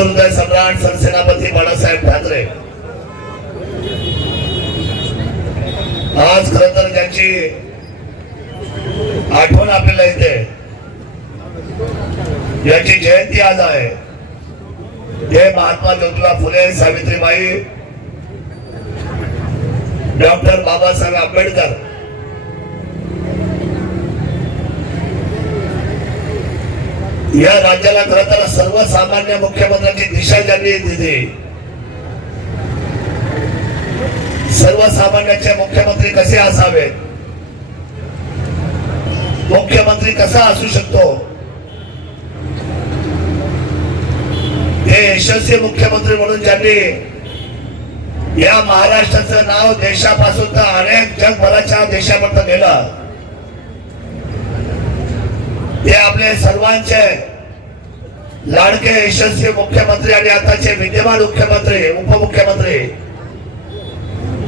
हिंदू हृदय सम्राट सरसेनापती बाळासाहेब ठाकरे आज खरं तर ज्यांची आठवण आपल्याला येते, याची जयंती आज आहे, ते महात्मा ज्योतिबा फुले, सावित्रीबाई, डॉक्टर बाबासाहेब आंबेडकर. या राज्याला खरं तर सर्वसामान्य मुख्यमंत्र्यांची दिशा ज्यांनी दिली, सर्वसामान्यांचे मुख्यमंत्री कसे असावेत, मुख्यमंत्री कसा असू शकतो, हे यशस्वी मुख्यमंत्री म्हणून ज्यांनी या महाराष्ट्राचं नाव देशापासून तर अनेक जगभराच्या देशापर्यंत नेलं, ते आपले सर्वांचे लाडके यशस्वी मुख्यमंत्री आणि आताचे विद्यमान मुख्यमंत्री, उपमुख्यमंत्री,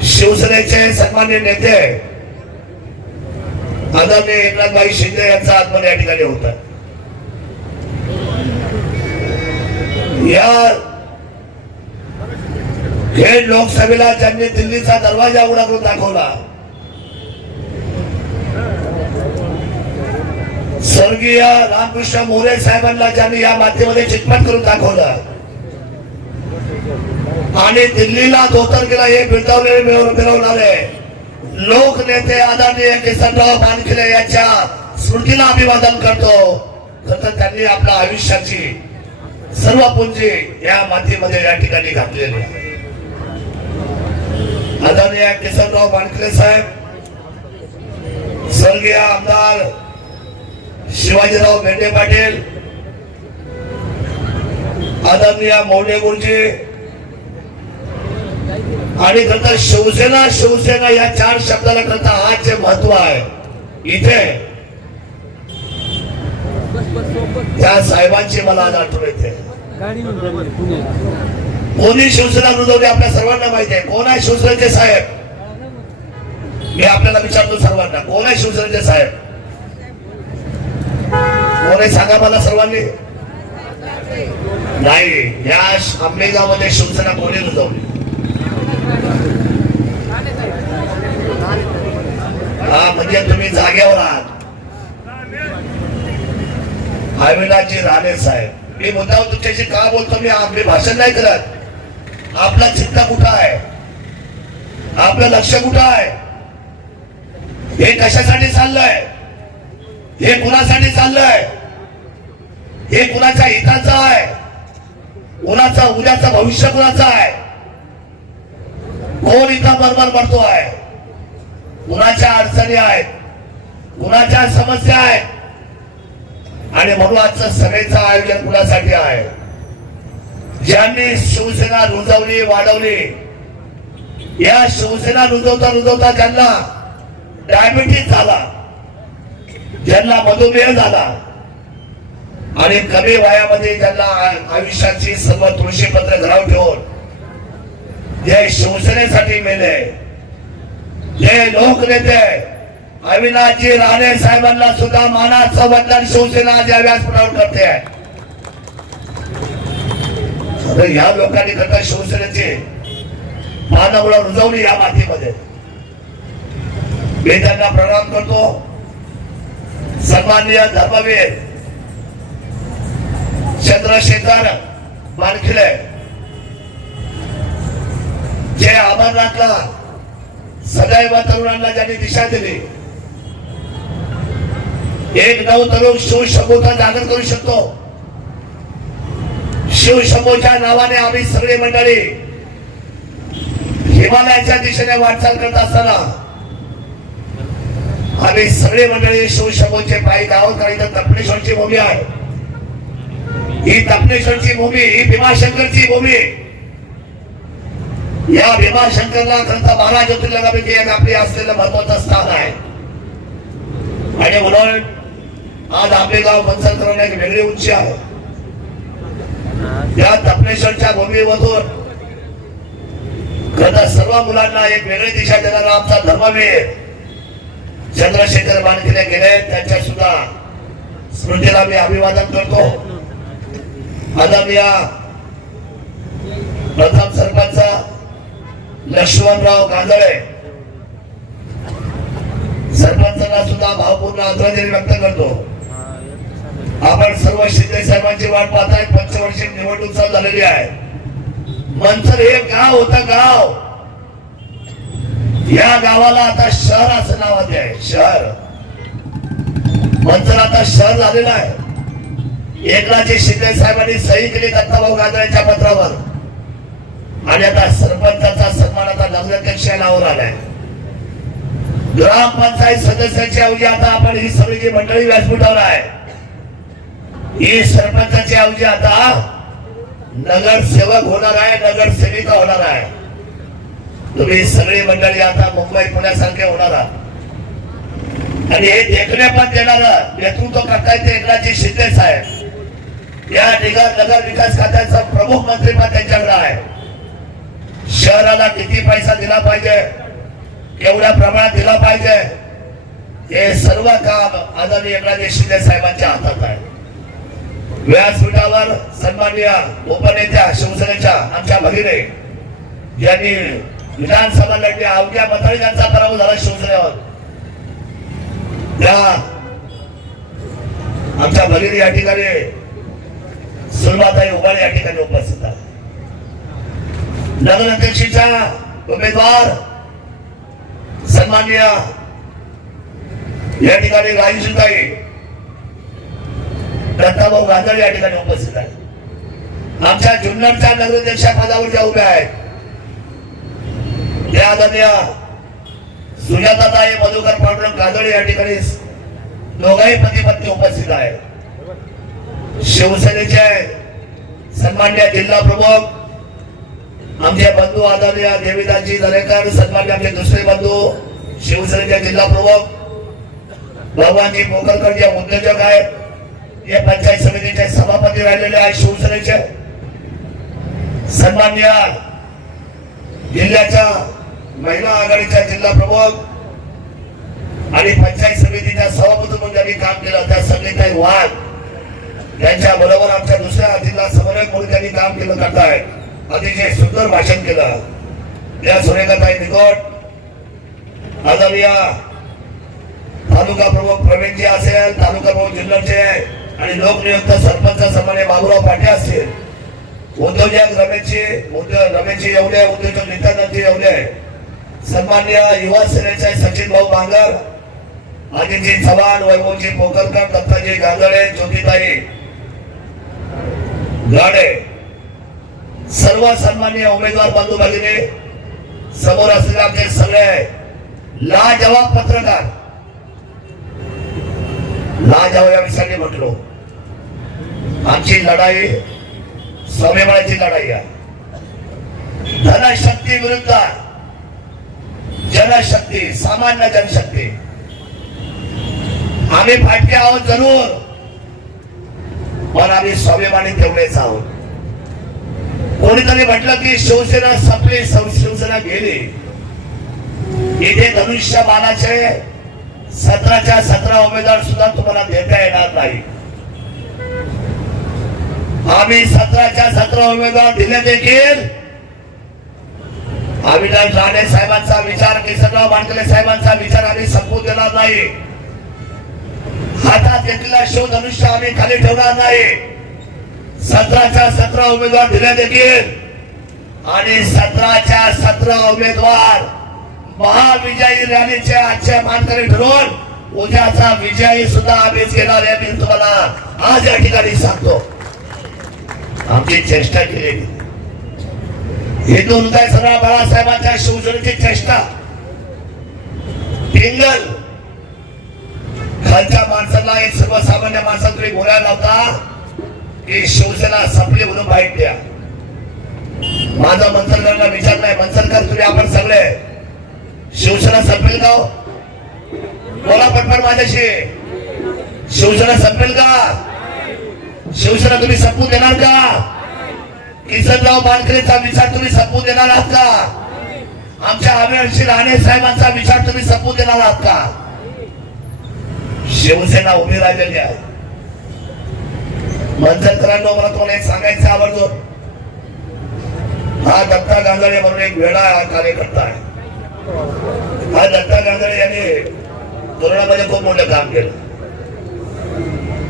शिवसेनेचे सन्माननीय नेते आदरणीय एकनाथभाई शिंदे यांचं आगमन या ठिकाणी होतं. या खेड लोकसभेला ज्यांनी दिल्लीचा दरवाजा उघडा करून दाखवला, स्वर्गीय रामकृष्ण मोरे साहेबांना ज्यांनी या माध्यमामध्ये चितपट करून दाखवलं आणि दिल्लीला धोतरकीला हे मिळवणारे लोकनेते आदरणीय किसनराव बानखिले यांच्या स्मृतीला अभिवादन करतो. तर त्यांनी आपल्या आयुष्याची सर्व पुंजी या मातीमध्ये या ठिकाणी घातलेली आहे. आदरणीय किसनराव बानखिले साहेब, स्वर्गीय आमदार शिवाजीराव मेंढे पाटील, आदरणीय मौले गुरुजी आणि खरं शिवसेना, शिवसेना या चार शब्दाला खरं आज जे महत्व आहे, इथे त्या साहेबांची मला आज आठवण येते. कोणी शिवसेना रुजवली आपल्या सर्वांना माहिती आहे. कोण आहे शिवसेनेचे साहेब? मी आपल्याला विचारतो सर्वांना, कोण आहे शिवसेनेचे साहेब? कोण आहे सांगा मला सर्वांनी. नाही, या आंबेगावमध्ये शिवसेना कोणी रुजवली? हा, म्हणजे तुम्ही जागेवर आहात. अविनाशजी राणे साहेब, मी मुद्दावर तुमच्याशी का बोलतो? मी भाषण नाही करत. आपला चित्त कुठं आहे? आपलं लक्ष कुठं आहे? हे कशासाठी चाललंय? हे कुणासाठी चाललंय? हे कुणाच्या हिताचं आहे? कुणाचा उद्याचं भविष्य कुणाचं आहे? कोण इथं बरोबर पडतो आहे? कुणाच्या अडचणी आहेत, कुणाच्या समस्या आहेत, आणि म्हणून आजचं सभेचं आयोजन कुणासाठी आहे? ज्यांनी शिवसेना रुजवली, वाढवली, या शिवसेना रुजवता ज्यांना डायबिटीज झाला, ज्यांना मधुमेह झाला आणि कमी वयामध्ये ज्यांना आयुष्याची सर्व तुळशीपत्र घरावर ठेवून जे शिवसेनेसाठी मेले, जे लोकनेते अविनाशजी राणे साहेबांना सुद्धा मानाचं वंदन शिवसेना आज या व्यासपीठावर करते आहे. ह्या लोकांनी करता शिवसेनेची मानवला रुजवली या मातीमध्ये. मी त्यांना प्रणाम करतो. सन्माननीय धर्मवीर चंद्रशेखर बानखिले, जे अमरनाथला सदैव तरुणांना ज्यांनी दिशा दिली, एक नऊ तरुण शिवशंभूचा जागर करू शकतो. शिवशंभूच्या नावाने आम्ही सगळी मंडळी हिमालयाच्या दिशेने वाटचाल करत असताना आम्ही सगळी मंडळी शिवशंभूचे पायी गावात काही तपनेश्वरची भूमी आहे. ही तपनेश्वरची भूमी, ही भीमाशंकरची भूमी. या भीमाशंकरला खरं 12 ज्योतिर्लिंगापैकी एक आपली असलेलं महत्वाचं स्थान आहे. आणि म्हणून आज आंबेगाव मंचरकरण एक वेगळी उंची आहे. या तपनेश्वरच्या भूमीमधून खरं सर्व मुलांना एक वेगळी दिशा देणारा आमचा धर्मवीर चंद्रशेखर बानखिले गेले, त्यांच्या सुद्धा स्मृतीला मी अभिवादन करतो. आदरणीय लक्ष्मणराव गांजळे सरपंचांना सुद्धा भावपूर्ण आदरांजली व्यक्त करतो. आपण सर्व शिंदे साहेबांची वाट पाहताय. पंचवर्षीय निवडणूक चालू झालेली आहे. मंचर हे गाव होतं गाव. या गावाला आता शहर असं नाव आहे. शहर मंचर आता शहर झालेलं आहे. एकनाथजी शिंदे साहेबांनी सही केली दत्ताभाऊ गांजळेंच्या पत्रावर आणि आता सरपंचाचा सन्मान आता नगराध्यक्ष या नावावर आलाय. ग्रामपंचायत सदस्याची ऐवजी आता आपण ही सगळी जी मंडळी व्यासपीठावर आहे ही सरपंचाची ऐवजी आता नगरसेवक होणार आहे. नगरसेविका होणार आहे. तुम्ही सगळी मंडळी आता मुंबई पुण्यासारखे होणार आहात आणि हे देखणे पण देणार नेतृत्व करतायत ते एकनाथजी शिंदे साहेब. या नगर विकास खात्याचा प्रमुख मंत्री पण त्यांच्याकडे आहे. शहराला किती पैसा दिला पाहिजे, केवढ्या प्रमाणात दिला पाहिजे, हे सर्व काम आदरणीय एकनाथजी शिंदे साहेबांच्या हातात आहे. व्यासपीठावर सन्माननीय उपनेत्या शिवसेनेच्या आमच्या भगिनी यांनी विधानसभा लढली. अवघ्या मताने त्यांचा पराभव झाला शिवसेनेवर. त्या आमच्या भगिनी या ठिकाणी सुलभाताई उभाळे या ठिकाणी उपस्थित आहेत. नगराध्यक्षीच्या उमेदवार सन्माननीय या ठिकाणी राजश्रीताई दत्ताभाऊ गांजळे या ठिकाणी उपस्थित आहेत. आमच्या जुन्नरच्या नगराध्यक्ष पदावर ज्या उभ्या आहेत त्या आदरणीय सुजाताताई मधुकर पांडुरंग गांजळे या ठिकाणी दोघाही पती पत्नी उपस्थित आहेत. शिवसेनेचे सन्माननीय जिल्हा प्रमुख आमचे बंधू आदरणीय देवीदासजी दरेकर, सन्माननीय आमचे दुसरे बंधू शिवसेनेचे जिल्हा प्रमुख भगवानजी पोकरकर जे उद्योजक आहेत, हे पंचायत समितीचे सभापती राहिलेले आहेत शिवसेनेचे. सन्माननीय जिल्ह्याच्या महिला आघाडीच्या जिल्हा प्रमुख आणि पंचायत समितीच्या सभापती म्हणून ज्यांनी काम केलं त्या संगीताई वाघ यांच्या बरोबर आमच्या दुसऱ्या जिल्हा समन्वयक म्हणून त्यांनी काम केलं करतायत. अतिशय सुंदर भाषण केलं त्या सुरेखाताई निकोट, आदरणीय तालुका प्रमुख प्रवीणजी असेल, तालुका प्रमुख जिल्ह्याचे आणि लोकनियुक्त सरपंच सन्मान्य बाबूराव पाटे असतील, उद्योजक रमेशजी येवले, उद्योजक नित्यानंदजी येवले, सन्मान्य युवा सेनेचे सचिन भाऊ बांगर, अजितजी चव्हाण, वैभवजी पोकरकर, दत्ताजी गांजळे, ज्योतिताई गाडे, सर्व सन्मान्य उमेदवार बंधू भगिनी, समोर असलेले आमचे सगळे लाजवाब पत्रकार. लाजवाब या विषयाने म्हटलो. आमची लढाई स्वाभिमानाची लढाई आहे. धनशक्ती विरुद्ध जनशक्ती, सामान्य जनशक्ती. आम्ही फाटके आहोत जरूर, पण आम्ही स्वाभिमानी तेवढेच आहोत. कोणीतरी म्हटलं की शिवसेना संपली, शिवसेना गेली. इथे धनुष्यबाणाचे 17च्या 17 उमेदवार सुद्धा तुम्हाला देता येणार नाही. आम्ही 17च्या 17 उमेदवार दिले देखील अविनाश राणे साहेबांचा विचार, किसनराव मानकले साहेबांचा विचार आम्ही संपवून देणार नाही. हातात घेतलेला शिवधनुष्य आम्ही खाली ठेवणार नाही. 17च्या 17 उमेदवार दिले देखील आणि 17च्या 17 उमेदवार महाविजयी रॅलीचे आजचे मानकरी ठरवून उद्याचा विजयी सुद्धा आम्हीच घेणार आहे. मी तुम्हाला आज या ठिकाणी सांगतो. आमची चेष्टा केली हिंदू हृदय सरदार बाळासाहेबांच्या शिवसेनेची चेष्टा. टिंगल खालच्या माणसाला, एक सर्वसामान्य माणसाला तुम्ही बोलायला लावता की शिवसेना संपली म्हणून बाईट द्या. माझा मनसरकरांना विचार नाही. मनसरकर तुम्ही आपण सगळे शिवसेना संपेल का? बोला पटपट माझ्याशी. शिवसेना संपेल का? शिवसेना तुम्ही संपवून देणार का? किसनराव मानकरेचा विचार तुम्ही संपवून देणार आहात का? आमच्या अविनाश राणे साहेबांचा विचार तुम्ही संपवून देणार आहात का? शिवसेना उभी राहिलेली आहे. मनसरकरांना मला तुम्हाला एक सांगायचं आवडतो. हा दत्ता गांजाडे म्हणून एक वेळा कार्यकर्ता आहे. हा दत्ता गांजाडे यांनी कोरोनामध्ये खूप मोठं काम केलं.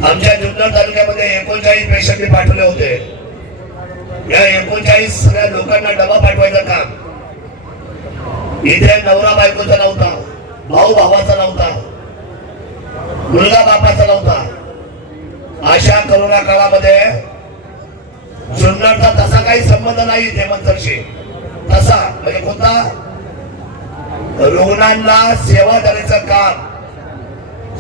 आमच्या जुन्नर तालुक्यामध्ये 39 पेशंट पाठवले होते. या 39 सगळ्या लोकांना डबा पाठवायचं काम. इथे नवरा बायकोचा नव्हता, भाऊ भावाचा नव्हता, मुलगा बापाचा नव्हता. अशा करोना काळामध्ये जुन्नरचा तसा काही संबंध नाही हेमंतरशी. तसा म्हणजे कोणता? रुग्णांना सेवा देण्याचं काम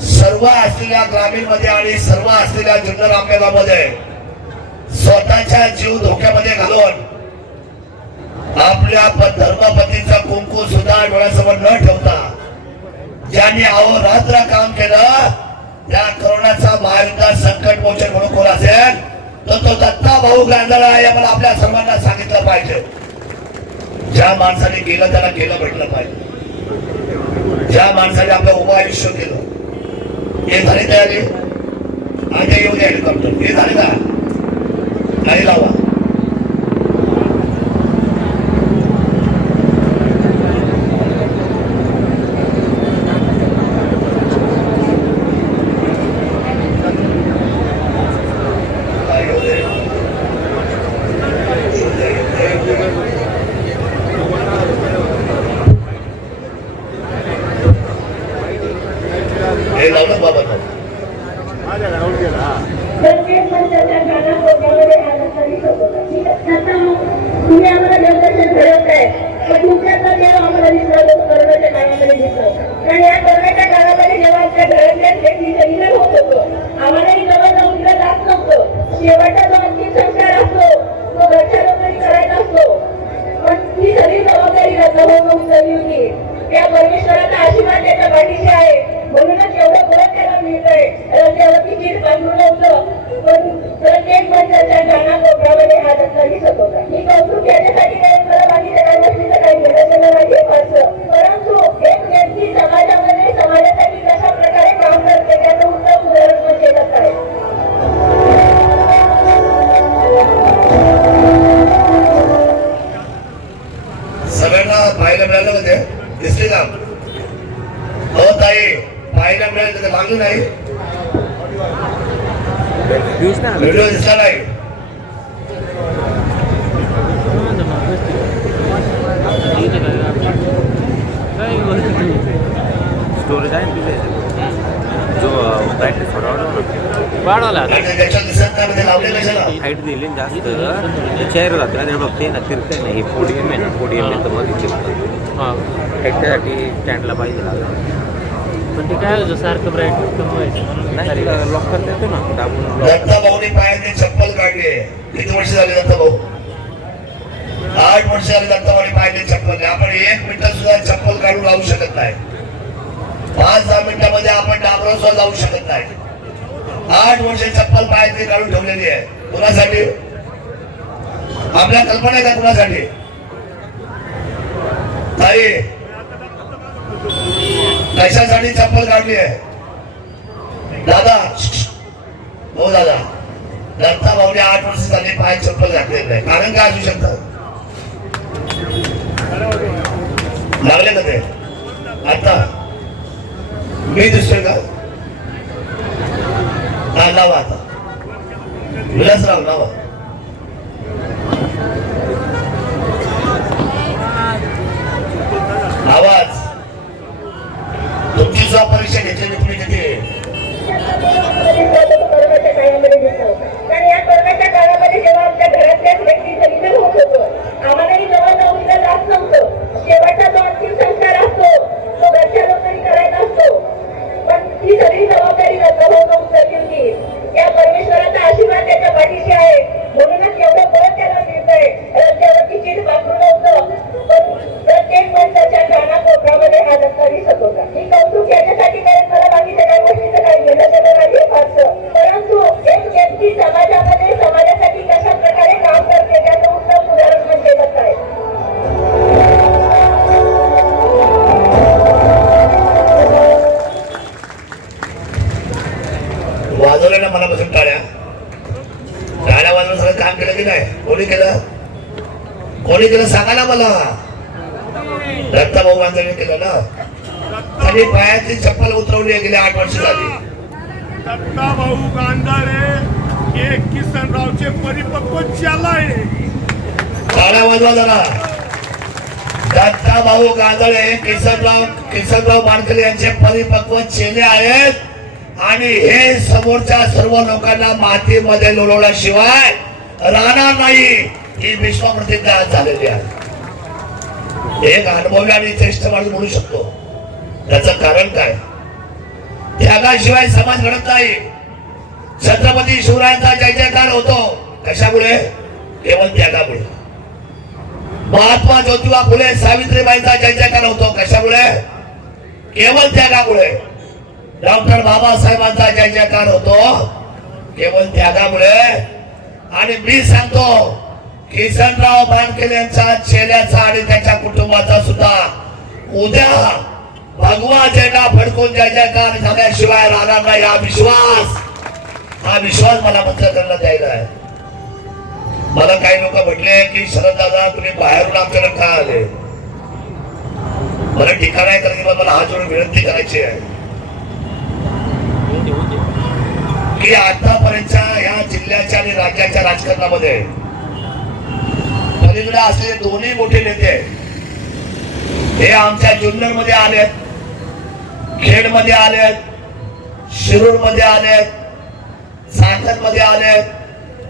सर्व असलेल्या ग्रामीण मध्ये आणि सर्व असलेल्या जुन्नर आंबेगावमध्ये स्वतःच्या जीव धोक्यामध्ये घालून आपल्या धर्मपतीचा कुंकू सुद्धा डोळ्यासमोर न ठेवता ज्यांनी अहोरात्र काम केलं, त्या करोनाचा महायुद्धात संकट मोचन म्हणून कोण असेल तर तो दत्ता भाऊ गांजाडे आहे. आपण आपल्या सर्वांना सांगितलं पाहिजे. ज्या माणसाने केलं त्याला केलं म्हटलं पाहिजे. ज्या माणसाने आपलं उभं आयुष्य केलं. हे झाले तयारी? आज येऊ दे हेलिकॉप्टर. हे झाले का? नाही लावा. तुम्ही आम्हाला देवदर्शन घडवताय, पण तुमच्यातला देव आम्हाला दिसला करोनाच्या काळामध्ये दिसलं. कारण या करोनाच्या काळामध्ये जेव्हा आमच्या घरातल्या व्यक्तीचं निधन होत होतं, आम्हालाही जवळ जाऊन तिला जात नव्हतं. शेवटचा जो अंतिम संस्कार असतो तो घरच्या लोकांनी करायचा असतो, पण ती सगळी जबाबदारी रद्द उचलली होती. त्या परमेश्वराचा आशीर्वाद त्याच्या पाठीशी आहे, म्हणूनच एवढं परत त्याला मिळतंय. रस्त्यावरती चीज बांधून होतं, पण प्रत्येक माणसाच्या गाणा कोपऱ्यामध्ये हा दत्ता दिसत होता. ही कौतुक याच्यासाठी काही मला बाकी सगळ्या गोष्टीचं काही घेणं नाही फारसं, परंतु एक व्यक्ती समाजामध्ये समाजासाठी कशा प्रकारे काम करते त्याचं उत्तम उदाहरण म्हणजे दत्ता आहे. सगळ्यांना पाहायला मिळालं म्हणजे दिसले का? हो ताई, पाहायला मिळालं तर लागलं नाही. व्हिडिओ दिसला नाही. स्टोरेज आहे तिथे जो ब्राईटनेस वाढवला त्याच्यात दिसत नाही म्हणजे लावले कशाला? हाईट दिली ना जास्त चेअर जाते आणि बघते ना फिरते नाही. हे पोडियम आहे ना, पोडियम तर मध्ये फिरतं. हां, त्याच्यासाठी स्टँडला पाहिजे लागलं. पण ते काय होतं सारखं ब्राईट नाही लॉक करता येतो ना दाबून. दत्ता भाऊने पायाने चप्पल काढली. किती वर्ष झाली दत्ता भाऊ? 8 वर्ष झाली दत्ता भाऊने पायाने चप्पल. आपण 1 मिनिट सुद्धा चप्पल काढून लावू शकत नाही. 5-10 मिनिटांमध्ये आपण डाबरा सुद्धा लावू शकत नाही. 8 वर्ष चप्पल पायाने काढून ठेवलेली आहे. कुणासाठी? आपल्या कल्पना आहे का कुणासाठी? ताई, कशासाठी चप्पल काढली आहे? दादा, हो दादा, दत्ता भाऊने 8 वर्ष झाली पाय चप्पल घातलेलं नाही. कारण काय असू शकतं? लागले का ते? आता मी दिसतोय का? हा, लावा आता. विलासराव लावा. आवाज. तुमची सुद्धा परीक्षा घेतली तुम्ही किती? करोनाच्या काळामध्ये दिसतो. कारण या करोनाच्या काळामध्ये जेव्हा आमच्या घरातल्याच व्यक्तीचं निधन होत होतं, आम्हालाही जवळ जाऊन तिला जात नव्हतं. शेवटचा जो अंतिम संस्कार असतो तो घरच्या लोकांनी करायचा असतो, पण ती सगळी जबाबदारी रद्द उचलली होती. या परमेश्वराचा आशीर्वाद त्याच्या पाठीशी आहे, कोणी केलं सांगा ना मला. दत्ताभाऊ गांधीने केलं ना. त्यांनी पायाची चप्पल उतरवली गेली 8 वर्ष झाली. दत्ताभाऊ गांधारे हे किसनरावचे परिपक्व चेला आहे. टाळ्या वाजवा जरा. दत्ताभाऊ गांधळे किसनराव मानकरे यांचे परिपक्व चेले आहेत आणि हे समोरच्या सर्व लोकांना मातीमध्ये लोळवल्याशिवाय राहणार नाही ही विश्वप्रतिज्ञा आज झालेली आहे. एक अनुभवी आणि ज्येष्ठ माणूस म्हणू शकतो. त्याचं कारण काय? त्यागाशिवाय समाज घडत नाही. छत्रपती शिवरायांचा जय जयकार होतो कशामुळे? केवळ त्यागामुळे. महात्मा ज्योतिबा फुले सावित्रीबाईंचा जय जयकार होतो कशामुळे? केवळ त्यागामुळे. डॉक्टर बाबासाहेबांचा जय जयकार होतो केवळ त्यागामुळे. आणि मी सांगतो किसनराव मानकरे यांच्या चेल्याचा आणि त्याच्या कुटुंबाचा सुद्धा उद्या भगवा झेंडा फडकून जय जयकार झाल्याशिवाय राहणार नाही. हा विश्वास मला मंत्र करण्यात द्यायला आहे. मला काही लोक म्हटले की शरद दादा तुम्ही बाहेरून आमच्याकडे का आले? मला ठिकाण आहे कारण मला हात जोडून विनंती करायची आहे की आतापर्यंतच्या या जिल्ह्याच्या आणि राज्याच्या राजकारणामध्ये पलीकडे असलेले दोन्ही मोठे नेते हे आमच्या जुन्नर मध्ये आलेत, खेड मध्ये आलेत, शिरूर मध्ये आलेत, साखर मध्ये आलेत,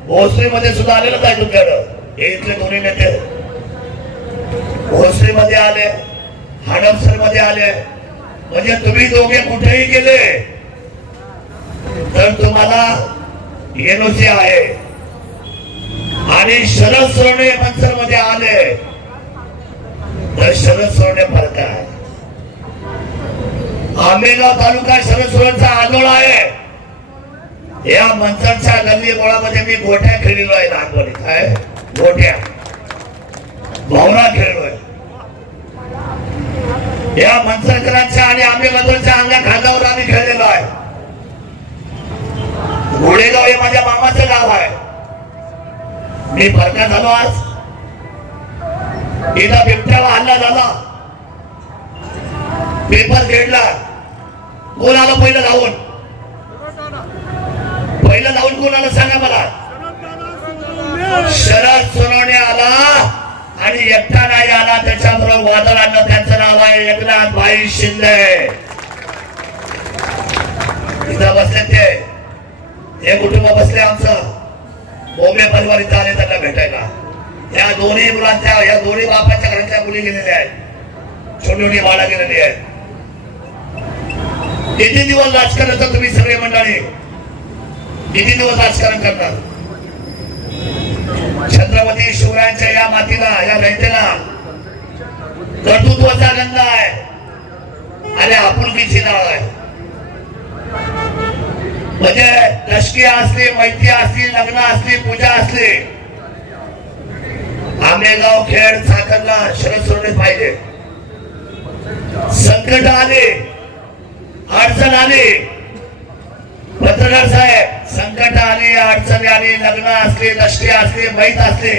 भोसरी मध्ये सुद्धा आलेलं आहे तुमच्याकडं. हे इथले दोन्ही नेते भोसरी मध्ये आले, हडपसर मध्ये आले. म्हणजे तुम्ही दोघे कुठेही गेले तर तुम्हाला एनओसी आहे. आणि शरद सोनवणे मनसर मध्ये आले तर शरद सोनवणे फरक आहे. आंबेगाव तालुका शरद सोनवणेचा आंदोलन आहे. या मंचरच्या गल्ली गोळामध्ये मी गोठ्या खेळलेलो आहे लहानपणी. काय गोठ्या भावना खेळलोय. या मंचरकरांच्या आणि आंबेगावच्या अंगा खांद्यावर आम्ही खेळलेलो आहे. घोडेगाव हे माझ्या मामाचं गाव आहे. मी फरका झालो. आज इथं बिबट्याला हल्ला झाला, पेपर घेतला. कोण आलं पहिलं धावून? पहिलं धावून कोण आलं सांगा मला? शरद सोनवणे आला आणि एकटा नाही आला. त्याच्याबरोबर वादळ आणलं. त्यांचं नाव आहे एकनाथ भाई शिंदे. इथं बसले हे कुटुंब बसले आमचं. बोंबे परिवार इथं आले त्यांना भेटायला. या दोन्ही मुलांच्या या दोन्ही बापाच्या घराच्या मुली गेलेल्या आहेत. छोटी छोटी बाळा गेलेली आहेत. किती दिवस राजकारणाचं तुम्ही सगळे मंडळी किती दिवस राजकारण करणार? छत्रपती शिवरायांच्या या मातीला या रयतेला कर्तृत्वाचा गंध आहे आणि आपुलकीची नाळ आहे. म्हणजे लष्की असली, मैत्री असली, लग्न असली, पूजा असली, आंबेगाव खेड साखरला शरद सोनवणे पाहिजे. संकट आले, अडचण आली, पत्रकार साहेब, संकट आली, अडचणी आली, लग्न असले, लष्टी असले, मैत असले,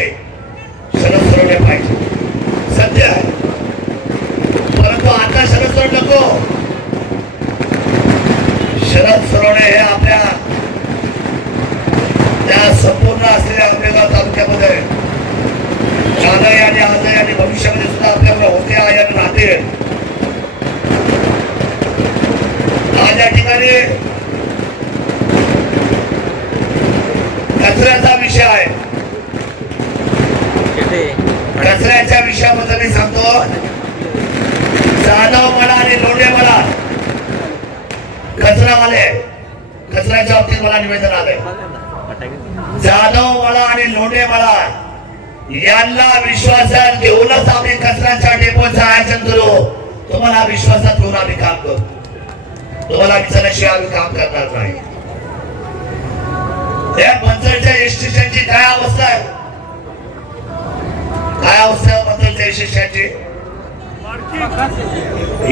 शरद सोनवणे पाहिजे. सत्य आहे. परंतु आता शरद सोनवणे नको. शरद सोनवणे हे आपल्या त्या संपूर्ण असलेल्या आंबेगाव तालुक्यामध्ये कालही आणि आजही आणि भविष्यामध्ये सुद्धा आपल्याकडे होते आहे आणि राहते. आज या ठिकाणी कचऱ्याचा विषय आहे. कचऱ्याच्या विषयाबद्दल मी सांगतो. जाधव मला आणि लोंढे मला कचरावाले कचऱ्याच्या बाबतीत मला निवेदन आलंय. जाधव मला आणि लोंढे मला यांना विश्वासात घेऊनच आम्ही कचऱ्याच्या डेपोचं आयोजन करू. तुम्हाला विश्वासात घेऊन आम्ही काम करू. तुम्हाला विचारल्याशिवाय आम्ही काम करणार नाही. या मंचरच्या स्टेशनची काय अवस्था आहे? काय अवस्था आहे मंचरच्या स्टेशनची?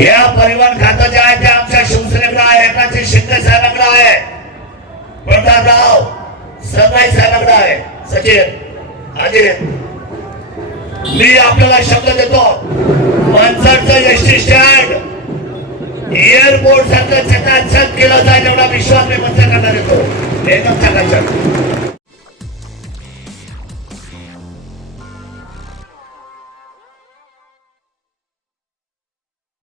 या परिवहन खातं जे आहे ते आमच्या शिवसेनेकडे आहे, एकनाथ शिंदे साहेबांकडे आहे, प्रतापराव सरनाईक साहेबांकडे आहे, सचिन अजित. मी आपल्याला शब्द देतो, मनसरचं एसटी स्टँड एअरपोर्ट सारखं चकाचक केलं जाईल एवढा विश्वास मी मतदार करणार येतो. एकदम चकाचक.